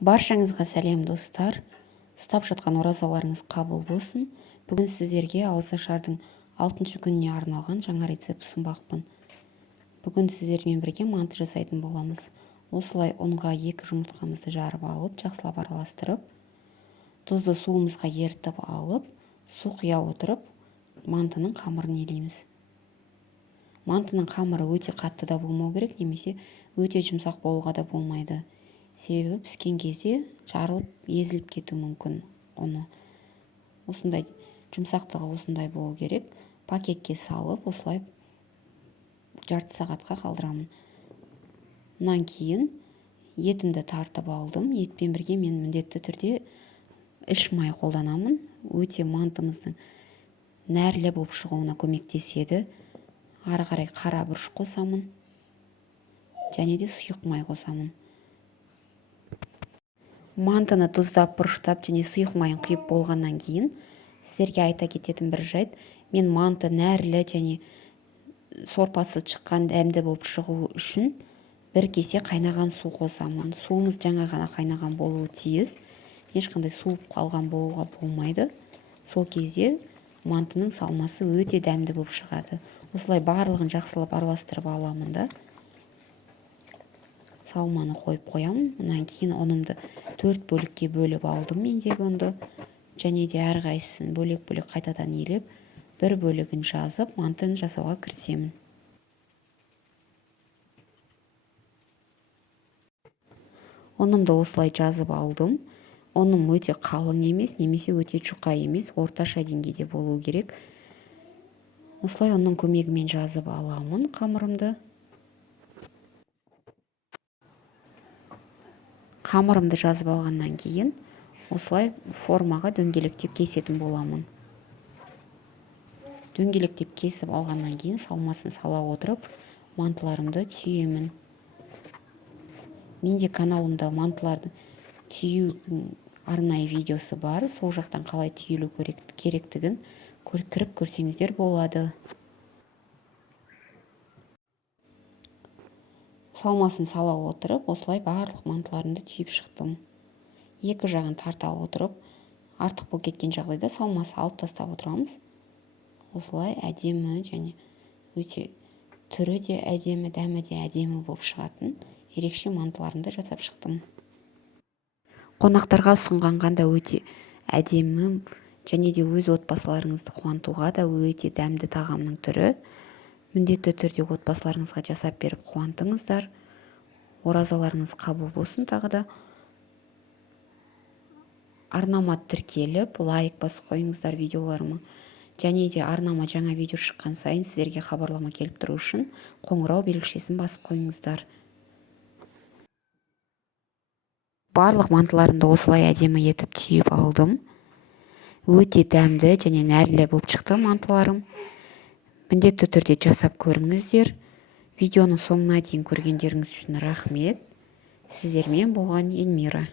Баршаңызға сәлем достар. Ұстап жатқан оразаларыңыз қабыл болсын. Бүгін сіздерге ауызашардың 6-шы күніне арналған жаңа рецепт ұсынбақпын. Бүгін сіздермен бірге манты жасайтын боламыз. Осылай ұнға 2 жұмыртқамызды жарып алып, жақсылап араластырып, тұзды суымызға ерітіп алып, су құя отырып, мантының қамырын илейміз. Мантының қамыры өте қатты да болмау керек, немесе өте жұмсақ болуға да болмайды. Себебі піскен кезде жарылып, езіліп кетуі мүмкін оны. Осындай жұмсақтығы осындай болу керек. Пакетке салып, осылай жарты сағатқа қалдырамын. Мұнан кейін етімді тартып алдым. Етпен бірге мен міндетті түрде іш май қолданамын. Өте мантымыздың нәрлі болып шығуына көмектеседі. Ары қарай қара бұрыш қосамын. Және де сұйық май қосамын. Мантыны тұздап, бұрыштап және сұйық майын құйып болғаннан кейін сіздерге айта кететін бір жайт, мен манты нәрлі және сорпасы шыққан дәмді болып шығу үшін бір кесе қайнаған су қосамын. Суымыз жаңа ғана қайнаған болуы тиіс. Ешқандай суып қалған болуға болмайды. Сол кезде мантының салмасы өте дәмді болып шығады. Осылай барлығын жақсылап араластырып аламын да. Салманы қойып қоямын. Мұнан кейін ұнымды 4 бөлікке бөліп алдым мендегі ұнды. Және де әрқайсысын бөлек-бөлек қайтадан илеп, бір бөлігін жазып, мантыны жасауға кірісемін. Ұнымды осылай жазып алдым. Ұным өте қалың емес, немесе өте жұқа емес, орташа деңгейде болуы керек. Осылай ұнның көмегімен жазып аламын қамырымды. Қамырымды жазып алғаннан кейін осылай формаға дөңгелектеп кесетін боламын. Дөңгелектеп кесіп алғаннан кейін салмасын сала отырып, мантыларымды түйемін. Менде каналымда мантылардың түйудің арнайы видеосы бар. Сол жақтан қалай түйілу керектігін кіріп көрсеңіздер болады. Салмасын сала отырып, осылай барлық мантыларымды түйіп шықтым. Екі жағын тарта отырып, артық болып кеткен жағдайда салмасы алып тастап отырамыз. Осылай әдемі және өте түрі де әдемі, дәмі де әдемі болып шығатын ерекше мантыларымды жасап шықтым. Қонақтарға ұсынғанға да өте әдемі және де өз отбасыларыңызды қуантуға да өте дәмді тағамның түрі. Міндетті түрде отбасыларыңызға жасап беріп қуантыңыздар. Оразаларыңыз қабыл болсын. Тағы да арнама тіркеліп, лайк басып қойыңыздар видеоларыма. Және де арнама жаңа видео шыққан сайын сіздерге хабарлама келіп тұру үшін қоңырау белгішесін басып қойыңыздар. Барлық мантыларымды осылай әдемі етіп түйіп алдым. Өте дәмді және нәрлі болып шықты мантыларым. Міндетті түрде жасап көріңіздер. Видеоны соңына дейін көргендеріңіз үшін рахмет. Сіздермен болған Эльмира.